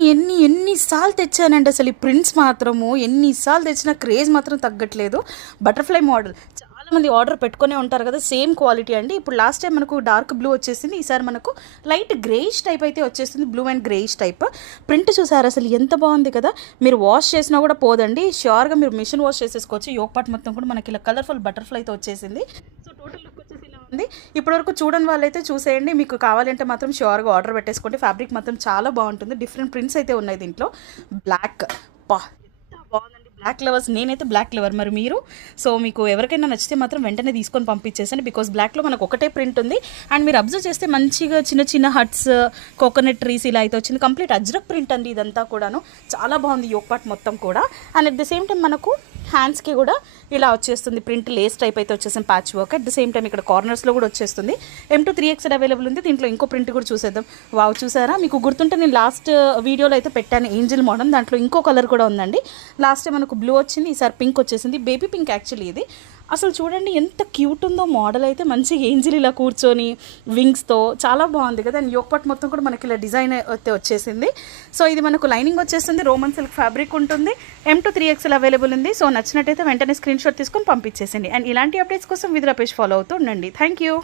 ఎన్నిసార్లు తెచ్చానండి అసలు ఈ ప్రింట్స్ మాత్రము. ఎన్నిసార్లు తెచ్చినా క్రేజ్ మాత్రం తగ్గట్లేదు. బటర్‌ఫ్లై మోడల్ చాలామంది ఆర్డర్ పెట్టుకునే ఉంటారు కదా! సేమ్ క్వాలిటీ అండి. ఇప్పుడు లాస్ట్ టైం మనకు డార్క్ బ్లూ వచ్చేసింది. ఈసారి మనకు లైట్ గ్రేయిష్ టైప్ అయితే వచ్చేసింది. Blue and greyish type. Print చూసారా అసలు ఎంత బాగుంది కదా! మీరు వాష్ చేసినా కూడా పోదండి. ష్యూర్‌గా మీరు మిషన్ వాష్ చేసేసుకోవచ్చు. యోక్ పార్ట్ మొత్తం కూడా మనకి ఇలా కలర్‌ఫుల్ బటర్‌ఫ్లైతో వచ్చేసింది. సో టోటల్ లుక్ వచ్చేసి ఇలా ఉంది. ఇప్పటివరకు చూడని వాళ్ళైతే చూసేయండి. మీకు కావాలంటే మాత్రం ష్యూర్‌గా ఆర్డర్ పెట్టేసుకోండి. ఫ్యాబ్రిక్ మాత్రం చాలా బాగుంటుంది. డిఫరెంట్ ప్రింట్స్ అయితే ఉన్నాయి దీంట్లో. బ్లాక్ అబ్బా! ఎంత బాగుందండి. బ్లాక్ లవర్స్, నేనైతే బ్లాక్ లవర్. మరి మీరు? సో మీకు ఎవరికైనా నచ్చితే మాత్రం వెంటనే తీసుకొని పంపించేసండి. బికాస్ బ్లాక్లో మనకు ఒకటే ప్రింట్ ఉంది. అండ్ మీరు అబ్జర్వ్ చేస్తే మంచిగా చిన్న చిన్న హట్స్, కోకోనట్ ట్రీస్ ఇలా అయితే వచ్చింది. కంప్లీట్ అజ్రక్ ప్రింట్ అండి ఇదంతా కూడాను. చాలా బాగుంది యోక్ పార్ట్ మొత్తం కూడా. And at the same time మనకు హ్యాండ్స్కి కూడా ఇలా వచ్చేస్తుంది ప్రింట్, లేస్ టైప్ అయితే వచ్చేసింది patch work. At the same time ఇక్కడ కార్నర్స్లో కూడా వచ్చేస్తుంది. M2 3XL అవైలబుల్ ఉంది. దీంట్లో ఇంకో ప్రింట్ కూడా చూసేద్దాం. వావ్, చూసారా? మీకు గుర్తుంటే నేను లాస్ట్ వీడియోలో అయితే పెట్టాను ఏంజిల్ మోడల్. దాంట్లో ఇంకో కలర్ కూడా ఉందండి. లాస్ట్ టైం మనకు బ్లూ వచ్చింది, ఈసారి పింక్ వచ్చేసింది. బేబీ పింక్ యాక్చువల్లీ ఇది. అసలు చూడండి ఎంత క్యూట్ ఉందో మోడల్ అయితే. మంచిగా ఏంజిల్ ఇలా కూర్చొని వింగ్స్తో చాలా బాగుంది కదా. అండ్ యోక్ పార్ట్ మొత్తం కూడా మనకి ఇలా డిజైన్ అయితే వచ్చేసింది. సో ఇది మనకు లైనింగ్ వచ్చేస్తుంది. రోమన్ సిల్క్ ఫ్యాబ్రిక్ ఉంటుంది. M2 3XL అవైలబుల్ ఉంది. సో నచ్చినట్టయితే వెంటనే స్క్రీన్ షాట్ తీసుకొని పంపించేసింది. అండ్ ఇలాంటి అప్డేట్స్ కోసం విధుల పేజ్ ఫాలో అవుతూ ఉండండి. Thank you.